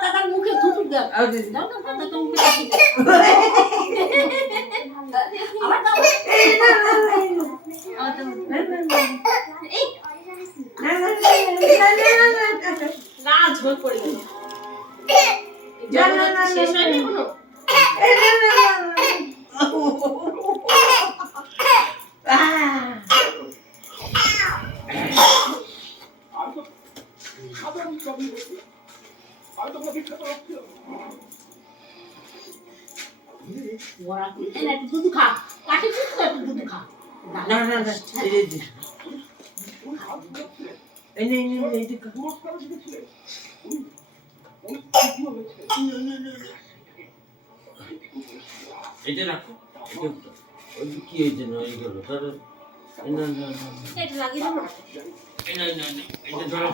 দাদার মুখে থুতু দাও। দাও দাও দাদার মুখে থুতু দাও। আবার দাও। এই না ঝোল পড়ে গেল। শেষ হয়নি এখনো? ওরা একটু দুধ খা, কাটিছিস তো একটু দুধ খা। না এটা রাখো। কি হয়েছে না এইগুলো ধরো। এটা লাগিয়ে দেবো। এটা ধরো।